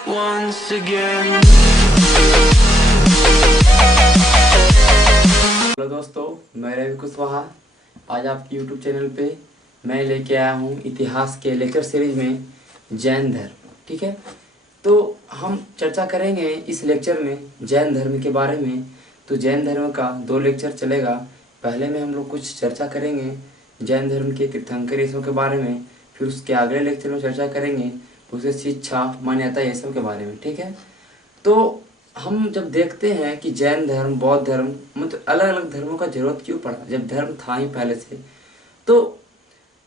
once again. Hello दोस्तों, मैं रवि कुशवाहा। आज आपके YouTube चैनल पे मैं लेके आया हूँ इतिहास के लेक्चर सीरीज में जैन धर्म। ठीक है, तो हम चर्चा करेंगे इस लेक्चर में जैन धर्म के बारे में। तो जैन धर्म का 2 लेक्चर चलेगा। पहले में हम लोग कुछ चर्चा करेंगे जैन धर्म के तीर्थंकर ये सब के बारे में, फिर उसके अगले लेक्चर में चर्चा करेंगे उसके शिक्षा, मान्यता ये सब के बारे में। ठीक है, तो हम जब देखते हैं कि जैन धर्म, बौद्ध धर्म, मतलब अलग अलग धर्मों का जरूरत क्यों पड़ा जब धर्म था ही पहले से। तो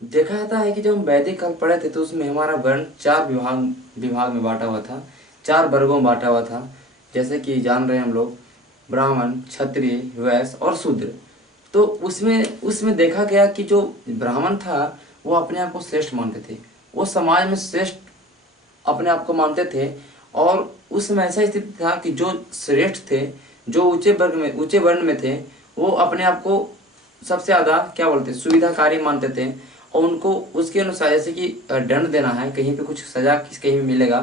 देखा जाता है कि जब हम वैदिक काल पढ़े थे तो उसमें हमारा वर्ण 4 विभाग में बांटा हुआ था, 4 वर्गों में बांटा हुआ था। जैसे कि जान रहे हैं हम लोग, ब्राह्मण, क्षत्रिय, वैश्य और शूद्र। तो उसमें देखा गया कि जो ब्राह्मण था वो अपने आप को श्रेष्ठ मानते थे, वो समाज में श्रेष्ठ अपने आप को मानते थे। और उस समय ऐसा स्थिति था कि जो श्रेष्ठ थे, जो ऊंचे वर्ण में थे, वो अपने आप को सबसे ज़्यादा क्या बोलते हैं, सुविधाकारी मानते थे। और उनको उसके अनुसार, जैसे कि दंड देना है, कहीं पे कुछ सजा कहीं भी मिलेगा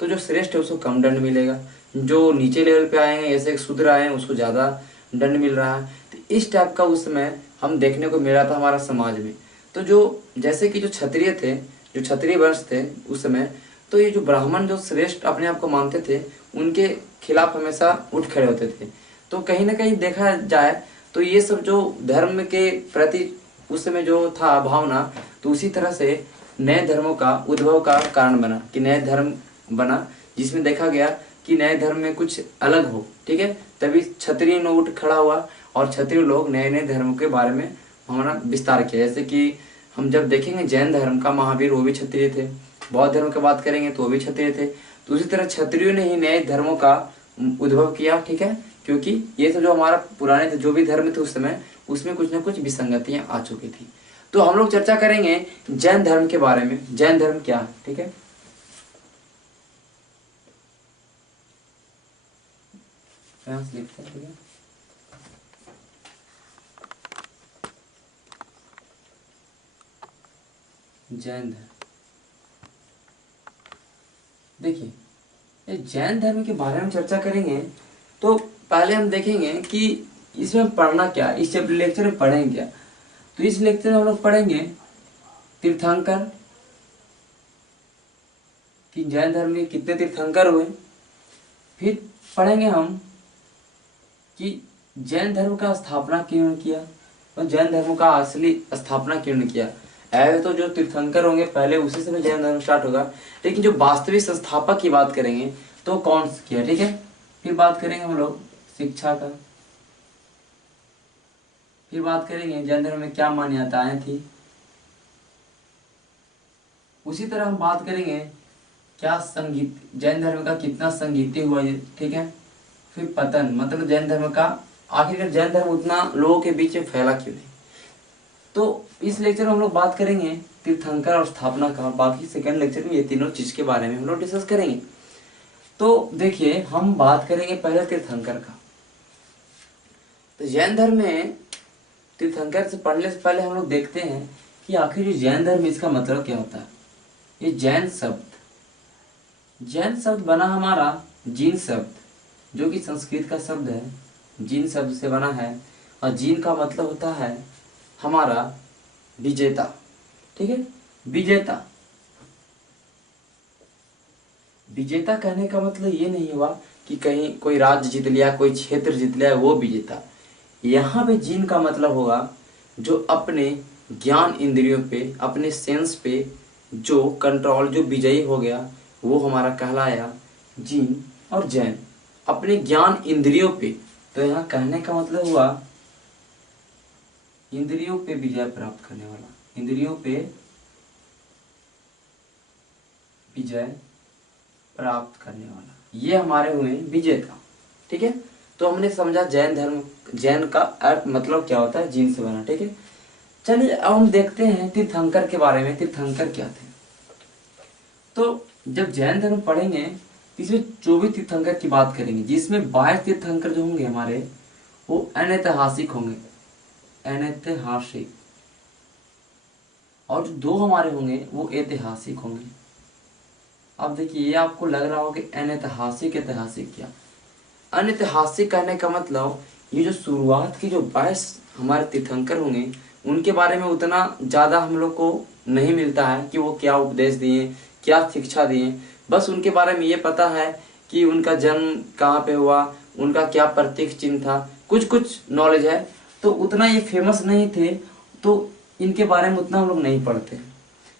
तो जो श्रेष्ठ है उसको कम दंड मिलेगा, जो नीचे लेवल पे आए हैं जैसे शूद्र आए हैं उसको ज़्यादा दंड मिल रहा है। तो इस टाइप का उस समय हम देखने को मिल रहा था हमारा समाज में। तो जो जैसे कि जो क्षत्रिय थे, जो क्षत्रिय वंश थे उस समय, तो ये जो ब्राह्मण जो श्रेष्ठ अपने आप को मानते थे उनके खिलाफ हमेशा उठ खड़े होते थे। तो कहीं ना कहीं देखा जाए तो ये सब जो धर्म के प्रति उस समय जो था भावना, तो उसी तरह से नए धर्मों का उद्भव का कारण बना कि नए धर्म बना, जिसमें देखा गया कि नए धर्म में कुछ अलग हो। ठीक है, तभी क्षत्रिय ने उठ खड़ा हुआ और क्षत्रिय लोग नए नए धर्मों के बारे में हमारा विस्तार किया। जैसे कि हम जब देखेंगे जैन धर्म का महावीर वो भी क्षत्रिय थे, बौद्ध धर्म की बात करेंगे तो वो भी क्षत्रिय थे। तो उसी तरह क्षत्रियों ने ही नए धर्मों का उद्भव किया। ठीक है, क्योंकि ये तो जो हमारा पुराने जो भी धर्म थे उस समय उसमें कुछ ना कुछ विसंगतियां आ चुकी थी। तो हम लोग चर्चा करेंगे जैन धर्म के बारे में, जैन धर्म क्या है। ठीक है, लिखते हैं। ठीक है, जैन धर्म, देखिए ये जैन धर्म के बारे में चर्चा करेंगे तो पहले हम देखेंगे कि इसमें पढ़ना क्या, इस लेक्चर में पढ़ेंगे क्या। तो इस लेक्चर में हम लोग पढ़ेंगे तीर्थंकर, कि जैन धर्म में कितने तीर्थंकर हुए। फिर पढ़ेंगे हम कि जैन धर्म का स्थापना क्यों किया और जैन धर्म का असली स्थापना क्यों नहीं किया। ऐसे तो जो तीर्थंकर होंगे पहले उसी से जैन धर्म स्टार्ट होगा, लेकिन जो वास्तविक संस्थापक की बात करेंगे तो कौन किया। ठीक है, फिर बात करेंगे हम लोग शिक्षा का, फिर बात करेंगे जैन धर्म में क्या मान्यताएं थी। उसी तरह हम बात करेंगे क्या संगीत, जैन धर्म का कितना संगीति हुआ ये। ठीक है, फिर पतन, मतलब जैन धर्म का आखिरकार जैन धर्म उतना लोगों के बीच में फैला क्यों नहीं। तो इस लेक्चर में हम लोग बात करेंगे तीर्थंकर और स्थापना का। बाकी सेकंड लेक्चर में ये तीनों चीज के बारे में हम लोग डिस्कस करेंगे। तो देखिए हम बात करेंगे पहले तीर्थंकर का। तो जैन धर्म में तीर्थंकर से पढ़ने से पहले हम लोग देखते हैं कि आखिर ये जैन धर्म इसका मतलब क्या होता है। ये जैन शब्द बना हमारा जीन शब्द, जो कि संस्कृत का शब्द है, जीन शब्द से बना है। और जीन का मतलब होता है हमारा विजेता। ठीक है, विजेता, विजेता कहने का मतलब ये नहीं हुआ कि कहीं कोई राज्य जीत लिया, कोई क्षेत्र जीत लिया, वो विजेता। यहाँ पे जीन का मतलब होगा जो अपने ज्ञान इंद्रियों पे, अपने सेंस पे जो कंट्रोल, जो विजयी हो गया वो हमारा कहलाया जीन। और जैन अपने ज्ञान इंद्रियों पे, तो यहाँ कहने का मतलब हुआ इंद्रियों पे विजय प्राप्त करने वाला, इंद्रियों पे विजय प्राप्त करने वाला, ये हमारे हुए विजेता। ठीक है, तो हमने समझा जैन धर्म, जैन का अर्थ मतलब क्या होता है, जीन से बना। ठीक है, चलिए अब हम देखते हैं तीर्थंकर के बारे में, तीर्थंकर क्या थे। तो जब जैन धर्म पढ़ेंगे तो इसमें 24 तीर्थंकर की बात करेंगे, जिसमें 22 तीर्थंकर जो होंगे हमारे वो अनैतिहासिक होंगे, अनैतिहासिक। और जो 2 हमारे होंगे वो ऐतिहासिक होंगे। अब देखिए ये आपको लग रहा हो कि अनैतिहासिक ऐतिहासिक क्या। अनैतिहासिक कहने का मतलब ये जो शुरुआत की जो 22 हमारे तीर्थंकर होंगे उनके बारे में उतना ज़्यादा हम लोग को नहीं मिलता है कि वो क्या उपदेश दिए, क्या शिक्षा दिए। बस उनके बारे में ये पता है कि उनका जन्म कहाँ पे हुआ, उनका क्या प्रतीक चिन्ह था, कुछ कुछ नॉलेज है। तो उतना ये फेमस नहीं थे, तो इनके बारे में उतना हम लोग नहीं पढ़ते।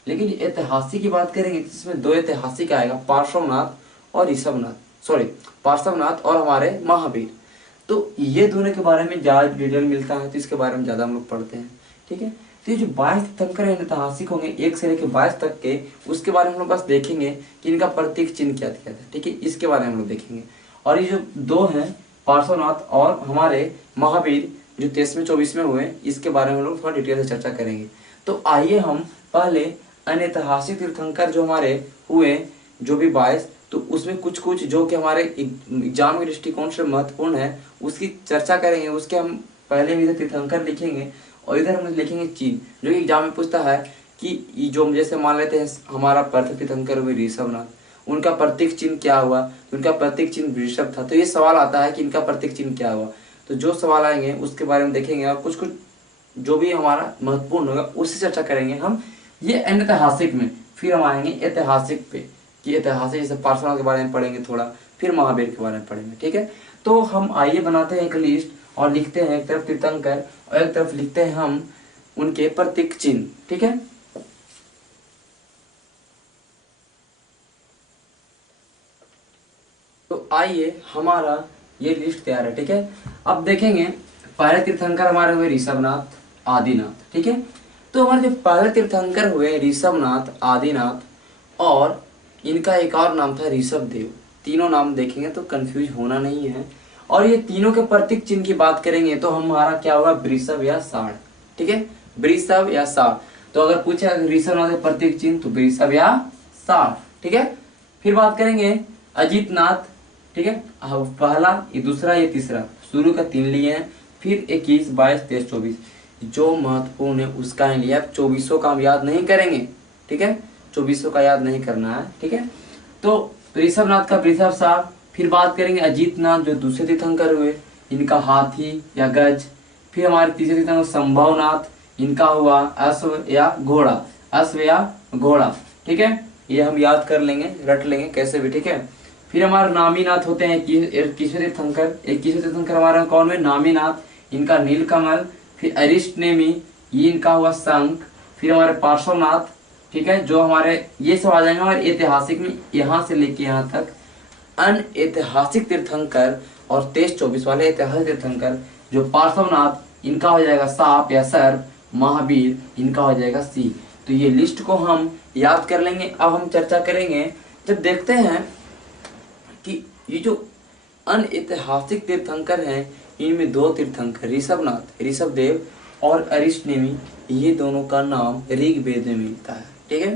लेकिन ऐतिहासिक की बात करेंगे तो इसमें दो ऐतिहासिक आएगा, पार्श्वनाथ और ऋषभनाथ, सॉरी पार्श्वनाथ और हमारे महावीर। तो ये दोनों के बारे में ज़्यादा डिटेल मिलता है, तो इसके बारे में ज़्यादा हम लोग पढ़ते हैं। ठीक है, तो ये जो 22 तीर्थंकर ऐतिहासिक होंगे 1 से लेकर 22 तक के, उसके बारे में हम लोग बस देखेंगे कि इनका प्रतीक चिन्ह क्या क्या था। ठीक है, इसके बारे में हम लोग देखेंगे। और ये जो दो हैं पार्श्वनाथ और हमारे महावीर जो 23वें 24वें हुए, इसके बारे में हम लोग थोड़ा डिटेल से चर्चा करेंगे। तो आइए हम पहले अनैतिहासिक तीर्थंकर जो हमारे हुए जो भी 22, तो उसमें कुछ कुछ जो कि हमारे एग्जाम के दृष्टिकोण से महत्वपूर्ण है उसकी चर्चा करेंगे। उसके हम पहले इधर तीर्थंकर लिखेंगे और इधर हम लिखेंगे चिन्ह, जो कि एग्जाम में पूछता है कि जो जैसे मान लेते हैं हमारा प्रथम तीर्थंकर हुए ऋषभनाथ, उनका प्रतीक चिन्ह क्या हुआ, उनका प्रतीक चिन्ह ऋषभ था। तो ये सवाल आता है कि इनका प्रतीक चिन्ह क्या हुआ। तो जो सवाल आएंगे उसके बारे में देखेंगे और कुछ कुछ जो भी हमारा महत्वपूर्ण होगा उससे चर्चा करेंगे हम ये ऐतिहासिक में। फिर हम आएंगे ऐतिहासिक पे कि ऐतिहासिक जैसे पार्श्वनाथ के बारे में पढ़ेंगे थोड़ा, फिर महावीर के बारे में पढ़ेंगे। ठीक है, तो हम आइए बनाते हैं एक लिस्ट और लिखते हैं एक तरफ तीर्थंकर और एक तरफ लिखते हैं हम उनके प्रतीक चिन्ह। ठीक है, तो आइए हमारा ये लिस्ट तैयार है। ठीक है, अब देखेंगे पहले तीर्थंकर हमारे हुए ऋषभनाथ आदिनाथ। ठीक है, तो हमारे जो पहले तीर्थंकर हुए ऋषभनाथ आदिनाथ और इनका एक और नाम था ऋषभ देव। तीनों नाम देखेंगे तो कंफ्यूज होना नहीं है। और ये तीनों के प्रतीक चिन्ह की बात करेंगे तो हमारा क्या होगा, वृषभ या साढ़। ठीक है, वृषभ या साढ़। तो अगर पूछे ऋषभनाथ के प्रतीक चिन्ह तो वृषभ या साढ़। ठीक है, फिर बात करेंगे अजितनाथ। ठीक है, पहला, ये दूसरा, ये तीसरा, शुरू का 3 लिए हैं, फिर 21 22 23 24 जो महत्वपूर्ण है उसका ही लिया। 24 का हम याद नहीं करेंगे। ठीक है, 24 का याद नहीं करना है। ठीक है, तो ऋषभनाथ का वृषभ साहब। फिर बात करेंगे अजीतनाथ जो दूसरे तीर्थंकर हुए, इनका हाथी या गज। फिर हमारे तीसरे तीर्थंकर संभवनाथ, इनका हुआ अश्व या घोड़ा, अश्व या घोड़ा। ठीक है, ये हम याद कर लेंगे, रट लेंगे कैसे भी। ठीक है, फिर हमारे नामीनाथ होते हैं 21वें तीर्थंकर। 21वें तीर्थंकर हमारा कौन हुए, नामीनाथ, इनका नीलकमल। फिर अरिष्ट नेमी, ये इनका हुआ शंख। फिर हमारे पार्श्वनाथ। ठीक है, जो हमारे ये सब आ जाएंगे हमारे ऐतिहासिक में, यहाँ से लेके यहाँ तक। अनऐतिहासिक तीर्थंकर और 23-24 वाले ऐतिहासिक तीर्थंकर जो पार्श्वनाथ, इनका हो जाएगा सांप या सर्प। महावीर, इनका हो जाएगा सिंह। तो ये लिस्ट को हम याद कर लेंगे। अब हम चर्चा करेंगे, जब देखते हैं कि ये जो अनऐतिहासिक तीर्थंकर हैं इनमें 2 तीर्थंकर ऋषभनाथ ऋषभदेव और अरिष्ट नेमी, ये दोनों का नाम ऋग्वेद में मिलता है। ठीक है,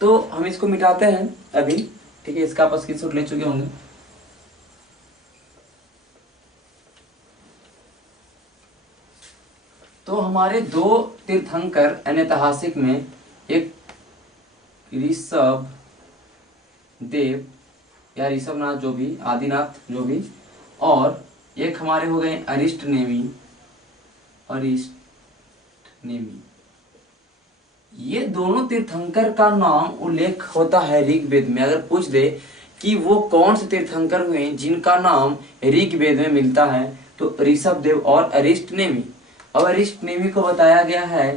तो हम इसको मिटाते हैं अभी। ठीक है, इसका आप स्क्रीनशॉट ले चुके होंगे। तो हमारे 2 तीर्थंकर अनैतिहासिक में, एक ऋषभ देव या ऋषभनाथ जो भी, आदिनाथ जो भी, और एक हमारे हो गए अरिष्ट नेमी। अरिष्ट नेमी, ये दोनों तीर्थंकर का नाम उल्लेख होता है ऋग्वेद में। अगर पूछ दे कि वो कौन से तीर्थंकर हुए जिनका नाम ऋग्वेद में मिलता है, तो ऋषभदेव और अरिष्ट नेमी। अब अरिष्ट नेमी को बताया गया है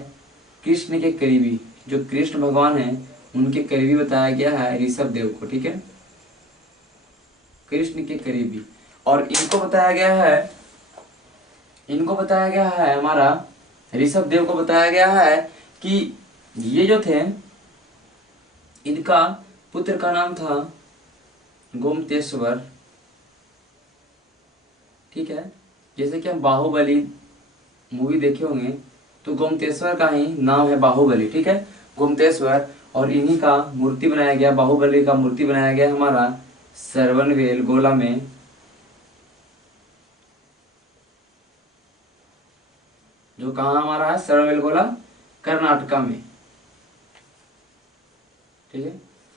कृष्ण के करीबी, जो कृष्ण भगवान हैं उनके करीबी बताया गया है ऋषभदेव को। ठीक है, कृष्ण के करीबी। और इनको बताया गया है हमारा ऋषभदेव को बताया गया है कि ये जो थे, इनका पुत्र का नाम था गोमतेश्वर। ठीक है, जैसे कि हम बाहुबली मूवी देखे होंगे तो गोमतेश्वर का ही नाम है बाहुबली। ठीक है, गोमतेश्वर। और इन्हीं का मूर्ति बनाया गया, बाहुबली का मूर्ति बनाया गया हमारा श्रवणबेल गोला में, जो कहाँ हमारा है, श्रवणबेल गोला कर्नाटका में। ठीक है,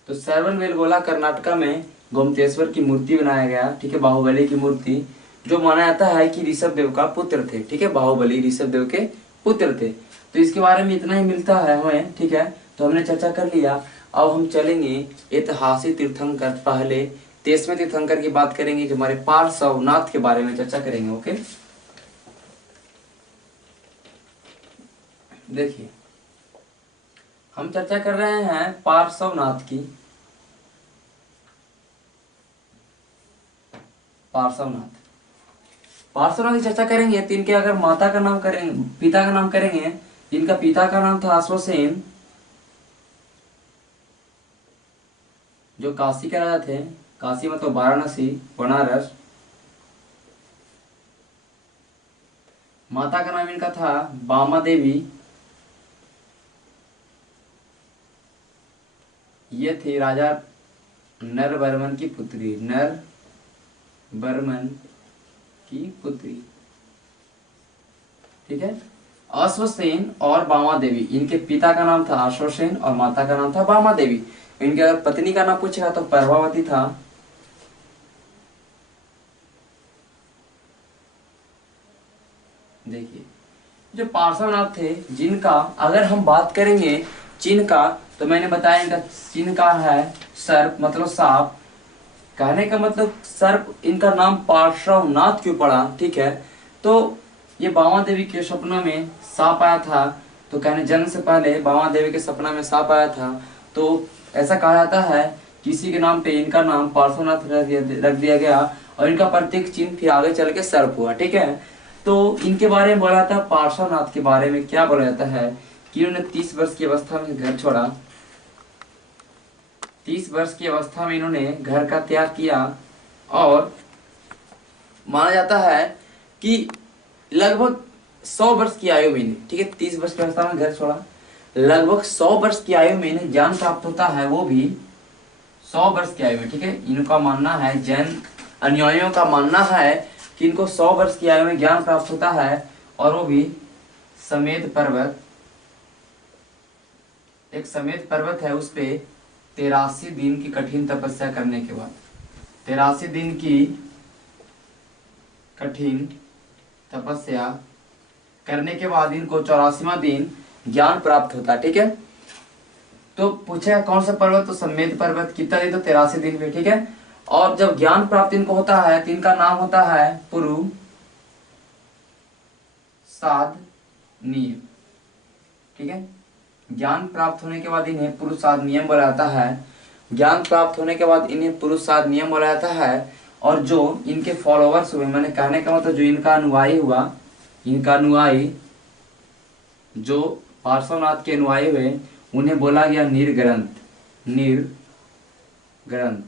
तो श्रवणबेलगोला कर्नाटका में गोमतेश्वर की मूर्ति बनाया गया, ठीक है, बाहुबली की मूर्ति, जो माना जाता है कि ऋषभ देव का पुत्र थे, ठीक है, बाहुबली ऋषभ देव के पुत्र थे। तो इसके बारे में इतना ही मिलता है हमें, ठीक है। तो हमने चर्चा कर लिया। अब हम चलेंगे ऐतिहासिक तीर्थंकर, पहले 23वें तीर्थंकर की बात करेंगे, जो हमारे पार्श्वनाथ के बारे में चर्चा करेंगे। ओके, देखिए हम चर्चा कर रहे हैं पार्श्वनाथ की। पार्श्वनाथ पार्श्वनाथ की चर्चा करेंगे तो इनके अगर माता का नाम करेंगे, पिता का नाम करेंगे, इनका पिता का नाम था अश्वसेन, जो काशी के राजा थे। काशी मतलब वाराणसी, बनारस। माता का नाम इनका था बामा देवी, ये थी राजा नरवर्मन की पुत्री, नरवर्मन की पुत्री, ठीक है। अश्वसेन और बामा देवी, इनके पिता का नाम था अश्वसेन और माता का नाम था बामा देवी। इनके अगर पत्नी का नाम पूछेगा तो प्रभावती था। देखिए जो पार्श्वनाथ थे, जिनका अगर हम बात करेंगे चिन्ह का, तो मैंने बताया इनका चिन्ह का है सर्प, मतलब सांप। कहने का मतलब सर्प, इनका नाम पार्श्वनाथ क्यों पड़ा, ठीक है। तो ये बामा देवी के सपना में सांप आया था, तो कहने जन्म से पहले बामा देवी के सपना में सांप आया था, तो ऐसा कहा जाता है किसी के नाम पे इनका नाम पार्श्वनाथ रख दिया गया, और इनका प्रतीक चिन्ह फिर आगे चल के सर्प हुआ, ठीक है। तो इनके बारे में बोला जाता है, पार्श्वनाथ के बारे में क्या बोला जाता है कि इन्होंने 30 वर्ष की अवस्था में घर छोड़ा। 30 वर्ष की अवस्था में इन्होंने घर का त्याग किया, और माना जाता है कि लगभग 100 वर्ष की आयु में, ठीक है, 30 वर्ष की अवस्था में घर छोड़ा, लगभग 100 वर्ष की आयु में इन्हें ज्ञान प्राप्त होता है, वो भी 100 वर्ष की आयु में, ठीक है। इनका मानना है, जैन अनुयायियों का मानना है कि इनको 100 वर्ष की आयु में ज्ञान प्राप्त होता है, और वो भी समेत पर्वत, एक समेत पर्वत है, उस पे 83 दिन की कठिन तपस्या करने के बाद, 83 दिन की कठिन तपस्या करने के बाद इनको 84वां दिन ज्ञान प्राप्त होता है, ठीक है। तो पूछे कौन सा पर्वत, तो समेत पर्वत। कितना दिन, तो 83 दिन में, ठीक है। और जब ज्ञान प्राप्त इनको होता है तो इनका नाम होता है पुरु साध नियम, ठीक है। ज्ञान प्राप्त होने के बाद इन्हें पुरुषार्थ नियम बोला जाता है। ज्ञान प्राप्त होने के बाद इन्हें पुरुषार्थ नियम बोला जाता है। और जो इनके फॉलोवर्स हुए, मैंने कहने का मतलब जो इनका अनुयायी हुआ, इनका अनुयायी जो पार्श्वनाथ के अनुयायी हुए, उन्हें बोला गया निर्ग्रंथ। निर्ग्रंथ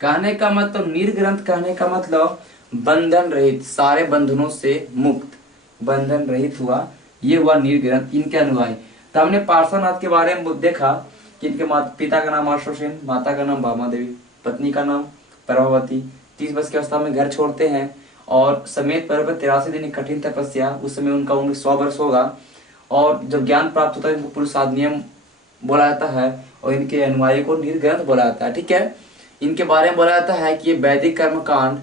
कहने का मतलब, निर्ग्रंथ कहने का मतलब बंधन रहित, सारे बंधनों से मुक्त, बंधन रहित हुआ, ये हुआ निर्ग्रंथ, इनके अनुयायी। तो हमने पार्श्वनाथ के बारे में देखा कि इनके पिता का नाम अश्वसेन, माता का नाम बामा देवी, पत्नी का नाम प्रभावती। 30 वर्ष की अवस्था में घर छोड़ते हैं, और समेत पर्वत 83 दिन की कठिन तपस्या, उस समय उनका उम्र 100 वर्ष होगा। और जब ज्ञान प्राप्त होता है इनको पुरुषार्थ नियम बोला जाता है, और इनके अनुयायी को निर्ग्रंथ बोला जाता है, ठीक है। इनके बारे में बोला जाता है कि ये वैदिक कर्मकांड,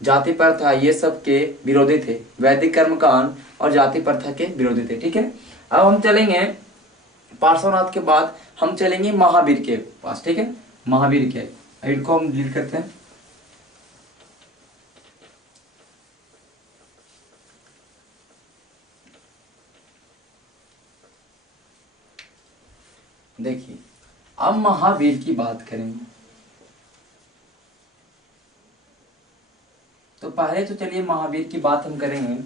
जाति प्रथा, ये सब के विरोधी थे। वैदिक कर्मकांड और जाति प्रथा के विरोधी थे, ठीक है। अब हम चलेंगे पार्श्वनाथ के बाद हम चलेंगे महावीर के पास, ठीक है। महावीर के, इनको हम डिलीट करते हैं। देखिए अब महावीर की बात करेंगे, तो पहले तो चलिए महावीर की बात हम करेंगे।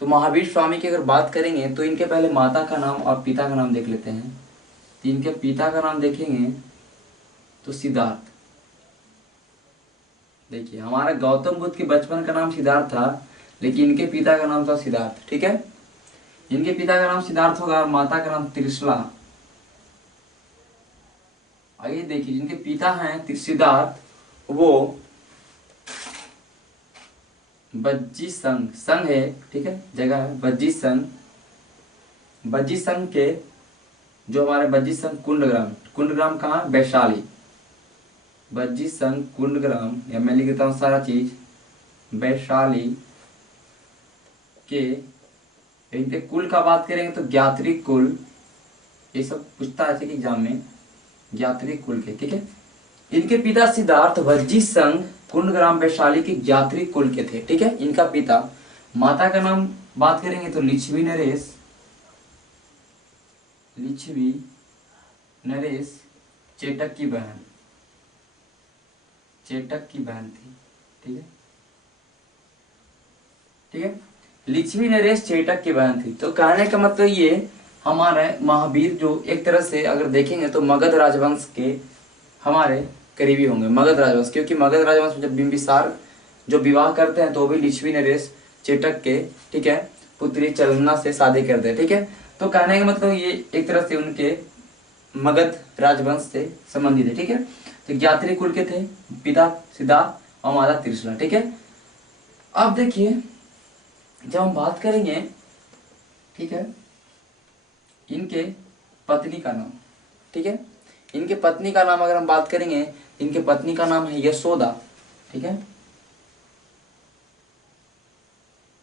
तो महावीर स्वामी की अगर बात करेंगे तो इनके पहले माता का नाम और पिता का नाम देख लेते हैं। तो इनके पिता का नाम देखेंगे तो सिद्धार्थ। देखिए हमारा गौतम बुद्ध के बचपन का नाम सिद्धार्थ था, लेकिन इनके पिता का नाम था सिद्धार्थ, ठीक है। इनके पिता का नाम सिद्धार्थ होगा और माता का नाम त्रिशला। आइए देखिए, जिनके पिता हैं सिद्धार्थ, वो बज्जी संघ, संघ है, ठीक है, जगह है बज्जी संघ। बज्जी संघ के जो हमारे बज्जी संघ कुंडग्राम, कुंडग्राम कहाँ, वैशाली, वज्जी संघ कुंडग्राम, या मैं लिख देता हूँ सारा चीज, वैशाली के, इनके कुल का बात करेंगे तो ज्ञात्री कुल, ये सब पूछता है कि एग्जाम में, ज्ञात्री कुल के, ठीक है। इनके पिता सिद्धार्थ वज्जी संघ कुंडग्राम वैशाली के ज्ञात्री कुल के थे, ठीक है, इनका पिता। माता का नाम बात करेंगे तो लिच्छवी नरेश, लिच्छवी नरेश चेटक की बहन, चेटक की बहन थी, ठीक है, ठीक है, लिच्छवी नरेश चेटक की बहन थी। तो कहने का मतलब ये हमारे महावीर जो एक तरह से अगर देखेंगे तो मगध राजवंश के हमारे करीबी होंगे, मगध राजवंश, क्योंकि मगध राजवंश में जब बिंबिसार जो विवाह करते हैं तो भी लिच्छवी नरेश चेटक के, ठीक है, पुत्री चलना से शादी करते हैं, ठीक है। तो कहने का मतलब ये एक तरह से उनके मगध राजवंश से संबंधित है, ठीक है। तो ज्ञात्री कुल के थे, पिता सिद्धार्थ और माता त्रिशला, ठीक है। अब देखिए जब हम बात करेंगे, ठीक है, इनके पत्नी का नाम, ठीक है, इनके पत्नी का नाम अगर हम बात करेंगे, इनके पत्नी का नाम है यशोदा, ठीक है,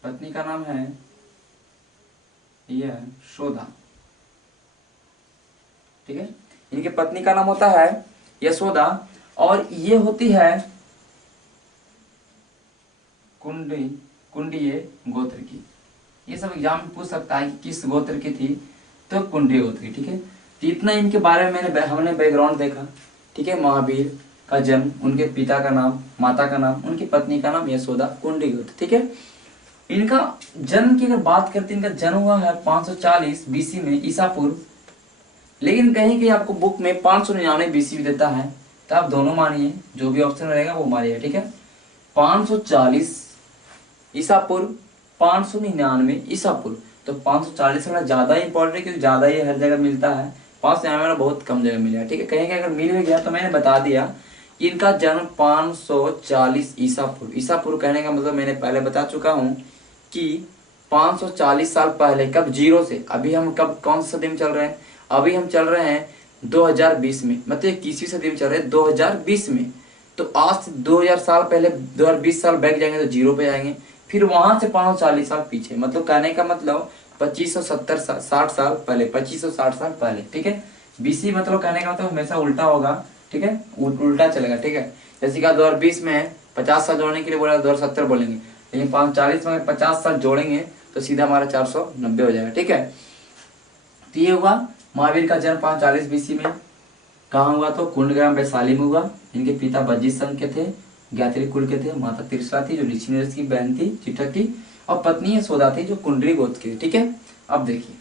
पत्नी का नाम है यशोदा, ठीक है, इनके पत्नी का नाम होता है यशोदा, और ये होती है कुंडीय गोत्र की। ये सब एग्जाम में पूछ सकता है कि किस गोत्र की थी, तो कुंडीय गोत्र की, ठीक है। तो इतना इनके बारे में हमने बैकग्राउंड देखा, ठीक है। महावीर का जन्म, उनके पिता का नाम, माता का नाम, उनकी पत्नी का नाम यशोदा, कुंडीय गोत्र, ठीक है। इनका जन्म की अगर बात करते हैं, इनका जन्म हुआ है 540 बीसी में, ईसा पूर्व, लेकिन कहीं कहीं आपको बुक में 599 बीसी भी देता है, तो आप दोनों मानिए, जो भी ऑप्शन रहेगा वो मानिए, ठीक है। 540 ईसा पूर्व, 599 ईसा पूर्व, तो 540 थोड़ा ज्यादा इंपॉर्टेंट है, क्योंकि ज्यादा ये हर जगह मिलता है, 599 बहुत कम जगह मिलेगा, ठीक है। कहीं कहीं अगर मिल भी गया तो मैंने बता दिया, इनका जन्म 540 ईसा पूर्व, ईसा पूर्व कहने का मतलब मैंने पहले बता चुका हूँ कि 540 साल पहले, कब, जीरो से, अभी हम कब कौन सी सदी में चल रहे हैं, अभी हम चल रहे हैं 2020 में, मतलब 21वीं सदी में चल रहे हैं 2020 में। तो आज से 2000 साल पहले, 2020 साल बैक जाएंगे तो जीरो पे जाएंगे, फिर वहां से 540 साल पीछे, मतलब कहने का मतलब 2570 60 साल पहले, 2560 साल पहले, ठीक है। बीसी मतलब कहने का मतलब हमेशा उल्टा होगा, ठीक है, उल्टा चलेगा, ठीक है। जैसे कि 2020 में 50 साल जोड़ने के लिए बोला 2070 बोलेंगे, लेकिन 540 में 50 साल जोड़ेंगे तो सीधा हमारा 490 हो जाएगा, ठीक है। तो ये हुआ महावीर का जन्म 540 बीसी में, कहाँ हुआ, तो कुंडग्राम वैशाली में हुआ। इनके पिता वज्जी संघ के थे, ज्ञात्री कुल के थे, माता त्रिशला थी जो लिच्छवी नरेश की बहन थी, चिटक की, और पत्नी यशोदा थी जो कुंडली गोत्र की, ठीक है। अब देखिए,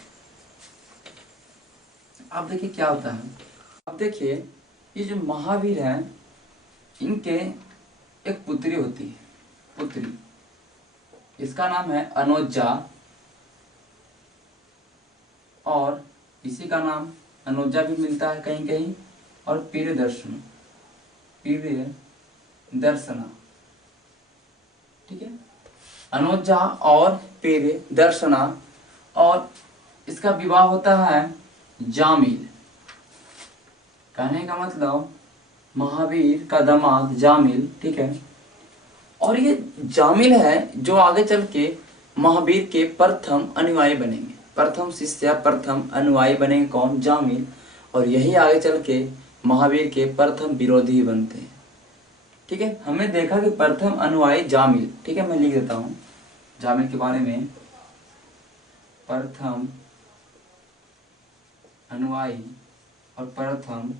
अब देखिए क्या होता है, अब देखिए ये जो महावीर हैं, इनके एक पुत्री होती है, पुत्री, इसका नाम है अनुजा, और इसी का नाम अनुजा भी मिलता है कहीं कहीं, और प्रियदर्शना, प्रियदर्शना, ठीक है, अनुजा और प्रियदर्शना, और इसका विवाह होता है जामिल, कहने का मतलब महावीर का दामाद जामिल, ठीक है। और ये जामिल है जो आगे चल के महावीर के प्रथम अनुयायी बनेंगे, प्रथम शिष्य या प्रथम अनुयायी बनेंगे, कौन, जामिल, और यही आगे चल के महावीर के प्रथम विरोधी बनते हैं, ठीक है। हमने देखा कि प्रथम अनुयायी जामिल, ठीक है, मैं लिख देता हूं जामिल के बारे में, प्रथम अनुयायी और प्रथम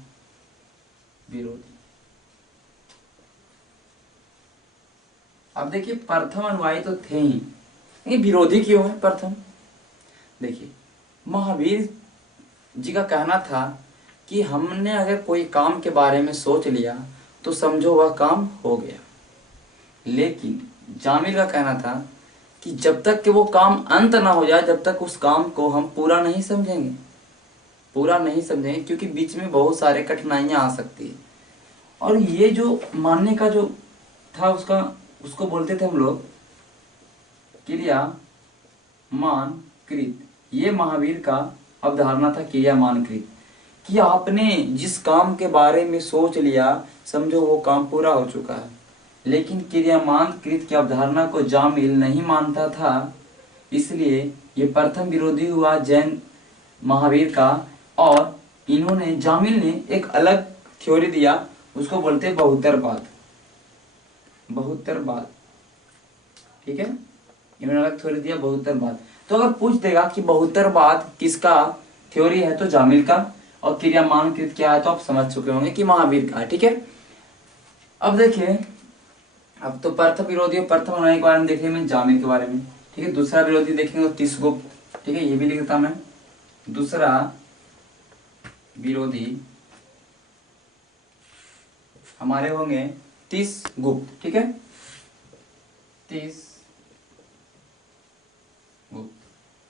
विरोधी। अब देखिए प्रथम अनुयायी तो थे ही, ये विरोधी क्यों है प्रथम, देखिए महावीर जी का कहना था कि हमने अगर कोई काम के बारे में सोच लिया तो समझो वह काम हो गया, लेकिन जामिल का कहना था कि जब तक कि वो काम अंत ना हो जाए, जब तक उस काम को हम पूरा नहीं समझेंगे, पूरा नहीं समझेंगे, क्योंकि बीच में बहुत सारे कठिनाइयां आ सकती है। और ये जो मानने का जो था उसका, उसको बोलते थे हम लोग क्रिया मान कृत, ये महावीर का अवधारणा था, क्रिया मान कृत, कि आपने जिस काम के बारे में सोच लिया, समझो वो काम पूरा हो चुका है। लेकिन क्रियामान कृत की अवधारणा को जामिल नहीं मानता था, इसलिए ये प्रथम विरोधी हुआ जैन महावीर का। और इन्होंने, जामिल ने एक अलग थ्योरी दिया, उसको बोलते हैं बहुत्तरवाद। बहुत्तरवाद, ठीक है, इन्होंने अलग थ्योरी दिया बहुत्तरवाद। तो अगर पूछ देगा कि बहुत्तरवाद किसका थ्योरी है, तो जामिल का, और क्रियामान कृत क्या है, तो आप समझ चुके होंगे कि महावीर का, ठीक है। अब देखिए, अब तो प्रथम विरोधी और प्रथम अनुयायी के बारे में देख लिया मैं, जामिल के बारे में, ठीक है। दूसरा विरोधी देखेंगे तो तीसगुप्त, ठीक है, ये भी लिख देता मैं। दूसरा विरोधी हमारे होंगे तीसगुप्त, ठीक है, तीसगुप्त।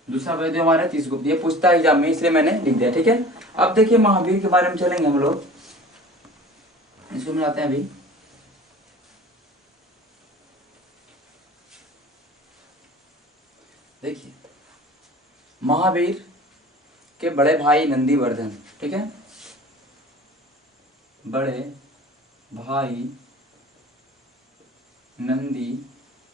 दूसरा विरोधी हमारा तीसगुप्त, ये पूछता है एग्जाम में, इसलिए मैंने लिख दिया, ठीक है। अब देखिए महावीर के बारे में चलेंगे हम लोग, इसको मिलाते हैं अभी। देखिए महावीर के बड़े भाई नंदीवर्धन, ठीक है, बड़े भाई नंदीवर्धन,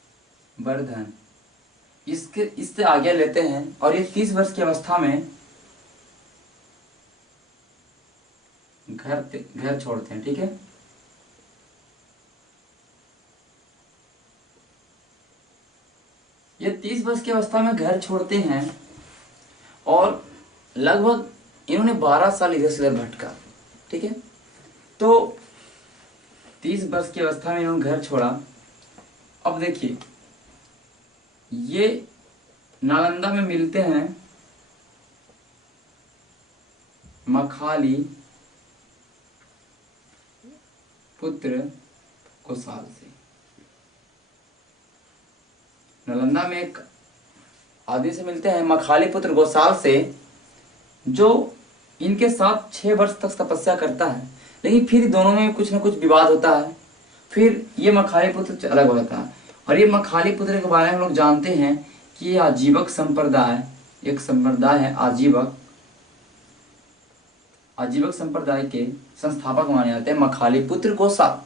इससे आगे लेते हैं, और ये 30 वर्ष की अवस्था में घर छोड़ते हैं, ठीक है। ये 30 वर्ष की अवस्था में घर छोड़ते हैं, और लगभग इन्होंने 12 साल इधर से उधर भटका, ठीक है। तो 30 वर्ष की अवस्था में इन्होंने घर छोड़ा। अब देखिए, ये नालंदा में मिलते हैं मखाली पुत्र गोसाल से। नालंदा में एक आदि से मिलते हैं मखाली पुत्र गोसाल से, जो इनके साथ 6 वर्ष तक तपस्या करता है, लेकिन फिर दोनों में कुछ ना कुछ विवाद होता है, फिर ये मखाली पुत्र अलग हो जाता है। और ये मखाली पुत्र के बारे में हम लोग जानते हैं कि ये आजीवक संप्रदाय, एक संप्रदाय है आजीवक, आजीवक संप्रदाय के संस्थापक माने जाते हैं मखाली पुत्र गोसाल।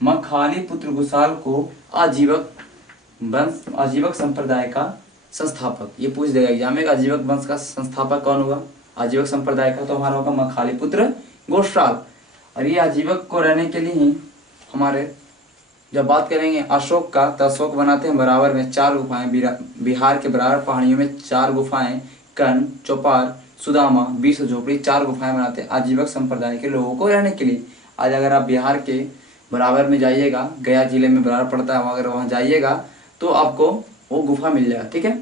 मखाली पुत्र गोसाल को आजीवक वंश, आजीवक संप्रदाय का संस्थापक, ये पूछ देगा एग्जाम में, आजीवक वंश का संस्थापक कौन हुआ, आजीवक संप्रदाय का, तो हमारा होगा मखाली पुत्र गोसाल। और ये आजीवक को रहने के लिए ही हमारे, जब बात करेंगे अशोक का, तो अशोक बनाते हैं बराबर में 4 गुफाएं, बिहार के बराबर पहाड़ियों में 4 गुफाएं, कर्ण, चौपार, सुदामा, 20 झोपड़ी, 4 गुफाएं बनाते हैं आजीवक संप्रदाय के लोगों को रहने के लिए। आज अगर आप बिहार के बराबर में जाइएगा, गया जिले में बराबर पड़ता है, अगर वहाँ जाइएगा तो आपको वो गुफा मिल जाएगा, ठीक है।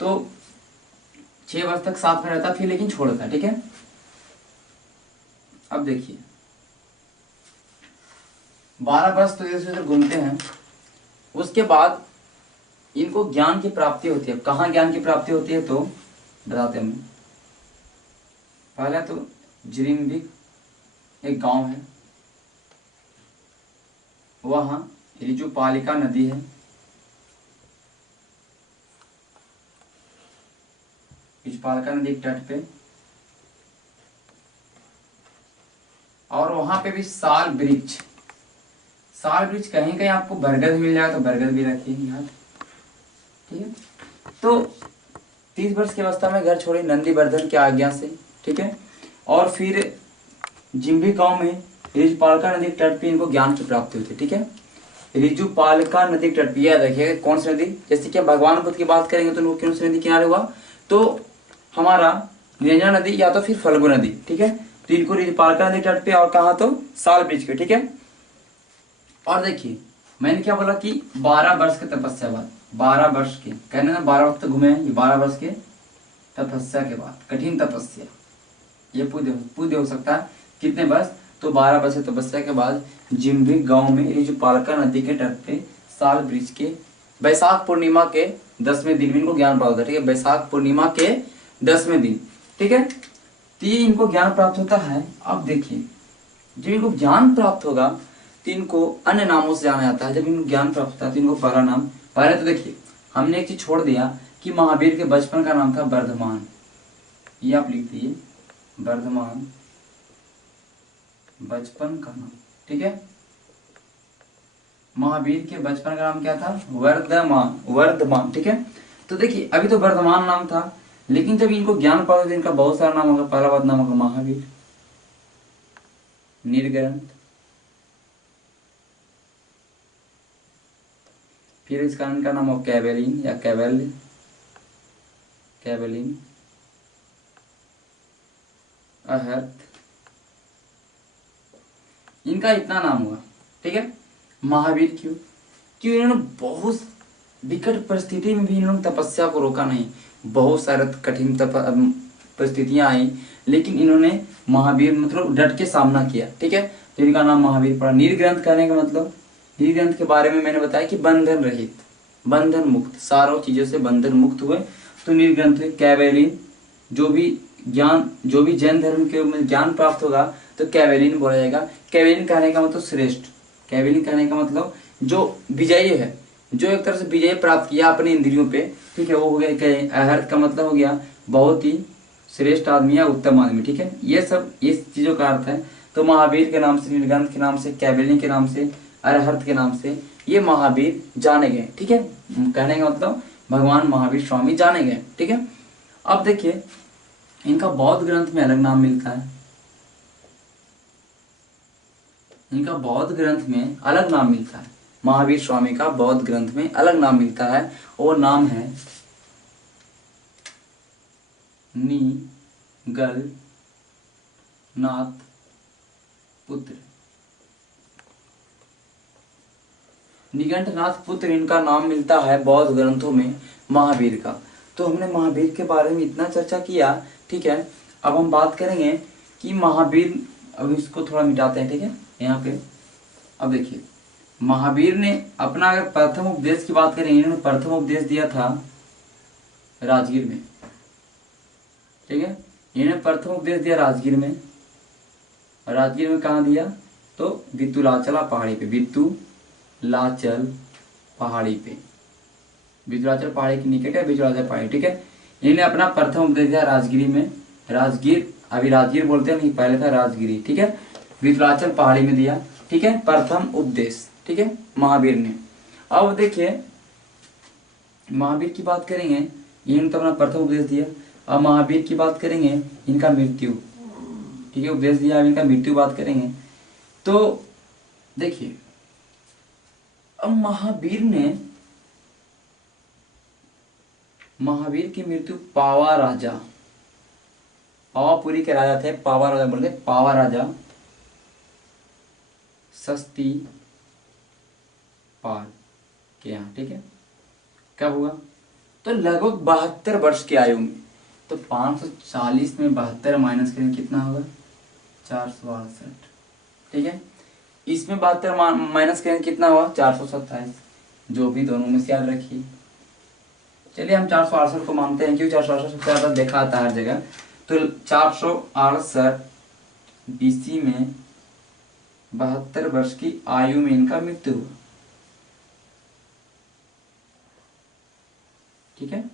तो 6 वर्ष तक साथ में रहता, फिर लेकिन छोड़ता, ठीक है। अब देखिए 12 वर्ष तो इधर उधर घूमते हैं, उसके बाद इनको ज्ञान की प्राप्ति होती है। कहाँ ज्ञान की प्राप्ति होती है, तो बताते हैं। पहले तो जिरिम्बिक एक गांव है, वहां रिजुपालिका नदी है, रिजुपालिका नदी के तट पे, और वहां पे भी साल वृक्ष, साल वृक्ष कहीं कहीं आपको बरगद मिल जाए तो बरगद भी रखिए याद, ठीक है। तो 30 वर्ष की अवस्था में घर छोड़े नंदीवर्धन की आज्ञा से, ठीक है। और फिर जिम्बी गांव में रिजुपालिका नदी के तट पे इनको ज्ञान की प्राप्ति होती है, ठीक है। रिजुपालिका नदी के तट पे याद रखिएगा कौन सी नदी, जैसे कि भगवान बुद्ध की बात करेंगे तो उनको कौन सी नदी किनारे हुआ, तो हमारा निरंजना नदी या तो फिर फल्गु नदी, ठीक है। तो इनको रिजुपालिका नदी तट पे, और कहा तो साल वृक्ष पे, ठीक है। और देखिए मैंने क्या बोला कि 12 वर्ष के तपस्या बाद, 12 वर्ष के कहने ना 12 वक्त घूमे हैं, ये 12 वर्ष के तपस्या के बाद, कठिन तपस्या, ये पूज्य हो सकता है कितने वर्ष, तो 12 वर्ष तपस्या के बाद जिम्बिक गांव में रिजुपालिका नदी के तट पे साल वृक्ष के बैसाख पूर्णिमा के 10वें दिन में इनको ज्ञान प्राप्त होता है, ठीक है। बैसाख पूर्णिमा के 10वें दिन, ठीक है। तो ये इनको ज्ञान प्राप्त होता है। अब देखिए जब इनको ज्ञान प्राप्त होगा तो इनको अन्य नामों से जाना जाता है। जब इनको ज्ञान प्राप्त होता है तो इनको पहला नाम, पहले तो देखिए हमने एक चीज छोड़ दिया कि महावीर के बचपन का नाम था वर्धमान, ये आप लिख दीजिए, वर्धमान बचपन का नाम, ठीक है। महावीर के बचपन का नाम क्या था? वर्धमान, वर्धमान, ठीक है। तो देखिए अभी तो वर्धमान नाम था, लेकिन जब इनको ज्ञान प्राप्त होगा इनका बहुत सारा नाम होगा। पहला बात नाम होगा महावीर, निर्ग्रंथ, फिर इसका इनका नाम हो कैवेलिन या कैवेल, कैवेलिन, अहर्त, इनका इतना नाम हुआ, ठीक है। महावीर क्यों? क्यों? इन्होंने बहुत विकट परिस्थिति में भी इन्होंने तपस्या को रोका नहीं। बहुत सारे कठिन परिस्थितियां आई, लेकिन इन्होंने महावीर मतलब डट के सामना किया, ठीक है। तो इनका नाम महावीर पड़ा। निर्ग्रंथ कहने का मतलब, निर्ग्रंथ के बारे में मैंने बताया कि बंधन रहित, बंधन मुक्त, सारों चीजों से बंधन मुक्त हुए तो निर्ग्रंथ हुए। कैवेलिन, जो भी ज्ञान, जो भी जैन धर्म के ज्ञान प्राप्त होगा तो कैवेलिन बोला जाएगा। कैवेलिन कहने का मतलब श्रेष्ठ, कैवेलिन कहने का मतलब जो विजयी है, जो एक तरह से विजय प्राप्त किया अपने इंद्रियों पे, ठीक है, वो हो गया। अहर्त का मतलब हो गया बहुत ही श्रेष्ठ आदमी या उत्तम आदमी, ठीक है। ये सब इस चीजों का अर्थ है। तो महावीर के नाम से, निर्ग्रंथ के नाम से, कैवेलिन के नाम से, अरहत के नाम से ये महावीर जाने गए, ठीक है। कहने का मतलब भगवान महावीर स्वामी जाने गए, ठीक है। अब देखिए इनका बौद्ध ग्रंथ में अलग नाम मिलता है, इनका बौद्ध ग्रंथ में अलग नाम मिलता है। महावीर स्वामी का बौद्ध ग्रंथ में अलग नाम मिलता है, और नाम है निगल नाथ पुत्र। निगंठनाथ पुत्र इनका नाम मिलता है बौद्ध ग्रंथों में महावीर का। तो हमने महावीर के बारे में इतना चर्चा किया, ठीक है। अब हम बात करेंगे कि महावीर, अब इसको थोड़ा मिटाते हैं, ठीक है, यहाँ पे। अब देखिए महावीर ने अपना, अगर प्रथम उपदेश की बात करें, इन्होंने प्रथम उपदेश दिया था राजगीर में, ठीक है। इन्होंने प्रथम उपदेश दिया राजगीर में। राजगीर में कहाँ दिया? तो वित्तुलाचला पहाड़ी पे, वित्तुलाचल पहाड़ी पे, वित्तुलाचल पहाड़ी के निकट है वित्तुलाचल पहाड़ी, ठीक है। इन्होंने अपना प्रथम उपदेश दिया राजगिरी में। राजगीर, अभी राजगीर बोलते हैं, नहीं पहले था राजगिरी, ठीक है। वित्तुलाचल पहाड़ी में दिया, ठीक है, प्रथम उपदेश, ठीक है, महावीर ने। अब देखिए महावीर की बात करेंगे, इन्होंने तो अपना प्रथम उपदेश दिया। अब महावीर की बात करेंगे, इनका मृत्यु, ठीक है, उपदेश दिया, अब इनका मृत्यु बात करेंगे। तो देखिए अब महावीर की मृत्यु पावा राजा, पावापुरी के राजा थे, पावा राजा बोलते, पावा राजा सस्ती पाल के यहाँ, ठीक है। कब हुआ? तो लगभग 72 वर्ष की आयु में। तो 540 में 72 माइनस करें कितना होगा? 468, ठीक है। इसमें 72 माइनस करें कितना हुआ? 427, जो भी दोनों में से याद रखिए। चलिए हम 468 को मानते हैं, क्योंकि 468 सबसे ज्यादा देखा आता है हर जगह। तो 468 BC में 72 वर्ष की आयु में इनका मृत्यु हुआ, ठीक है।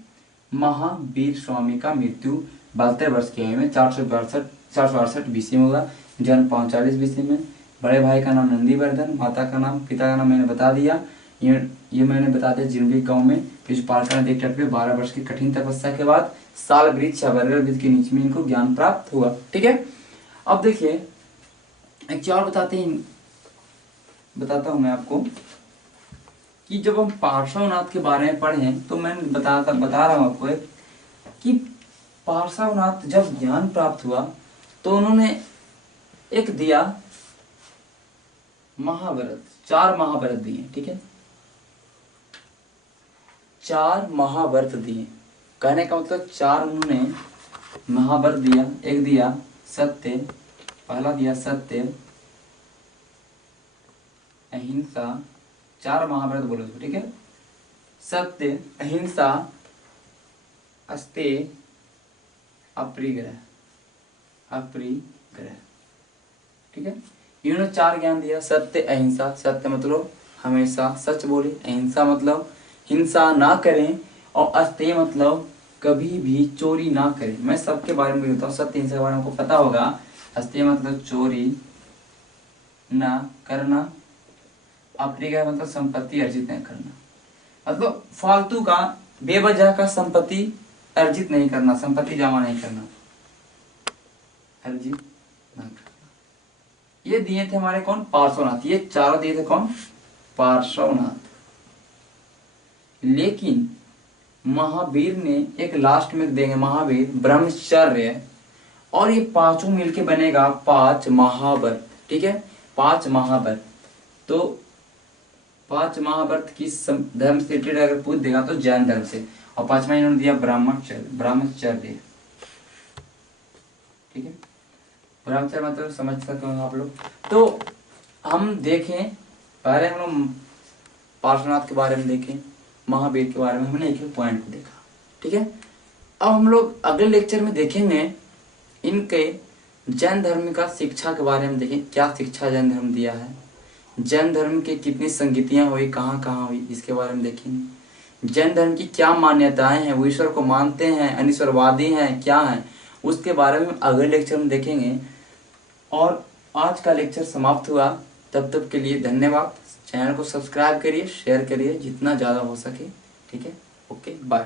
महावीर स्वामी का मृत्यु 72 वर्ष की आयु में 468 BC में होगा। जन्म 540 BC में। बड़े भाई का नाम नंदीवर्धन, माता का नाम, पिता का नाम मैंने बता दिया, ये मैंने बता दिया जिनबी गांव में पालका नदी तट पे 12 वर्ष की कठिन तपस्या के बाद साल वृक्ष या बरगद वृक्ष के नीचे में इनको ज्ञान प्राप्त हुआ, ठीक है। अब देखिए एक चीज और बताता हूं मैं आपको कि जब हम पार्श्वनाथ के बारे में पढ़े तो मैं बता रहा हूं आपको कि पार्श्वनाथ जब ज्ञान प्राप्त हुआ तो उन्होंने एक दिया महाभारत, 4 महाभारत दिए, ठीक है, 4 महाभारत दिए। कहने का मतलब 4 उन्होंने महाभारत दिया। एक दिया सत्य, पहला दिया सत्य, अहिंसा, 4 महाभारत बोलो, ठीक है। सत्य, अहिंसा, अस्तेय, अपरिग्रह, ठीक है। इन्होंने 4 ज्ञान दिया। सत्य, अहिंसा, सत्य मतलब हमेशा सच बोले, अहिंसा मतलब हिंसा ना करें, और अस्तेय मतलब कभी भी चोरी ना करें। मैं सबके बारे में बोलता हूँ, सत्य हिंसा के बारे में आपको पता होगा। अस्त्य मतलब चोरी ना करना, अप्रिय मतलब संपत्ति अर्जित नहीं करना, मतलब फालतू का बेवजह का संपत्ति अर्जित नहीं करना, संपत्ति जमा नहीं करना, अर्जित ना करना। ये दिए थे हमारे कौन? पार्श्वनाथ। ये चारों दिए थे कौन? पार्श्वनाथ। लेकिन महावीर ने एक लास्ट में देंगे, महावीर ब्रह्मचर्य, और ये पांचों मिलके बनेगा 5 महाव्रत। ठीक है, 5 महाव्रत। तो 5 महाव्रत किस धर्म से रिलेटेड अगर पूछ देगा तो जैन धर्म से। और 5वां इन्होंने दिया ब्रह्मचर्य, ब्रह्मचर्य। ठीक है, ब्रह्मचर्य मतलब समझ सकते हो आप लोग। तो हम देखें, पहले हम लोग पार्श्वनाथ के बारे में देखें, महावीर के बारे में हमने एक एक पॉइंट को देखा। ठीक है, अब हम लोग अगले लेक्चर में देखेंगे इनके जैन धर्म का शिक्षा के बारे में। देखें क्या शिक्षा जैन धर्म दिया है, जैन धर्म की कितनी संगीतियाँ हुई, कहाँ कहाँ हुई, इसके बारे में देखेंगे। जैन धर्म की क्या मान्यताएं हैं, वो ईश्वर को मानते हैं, अनिश्वरवादी हैं, क्या हैं, उसके बारे में अगले लेक्चर में देखेंगे। और आज का लेक्चर समाप्त हुआ। तब तक के लिए धन्यवाद। चैनल को सब्सक्राइब करिए, शेयर करिए जितना ज़्यादा हो सके। ठीक है, ओके, बाय।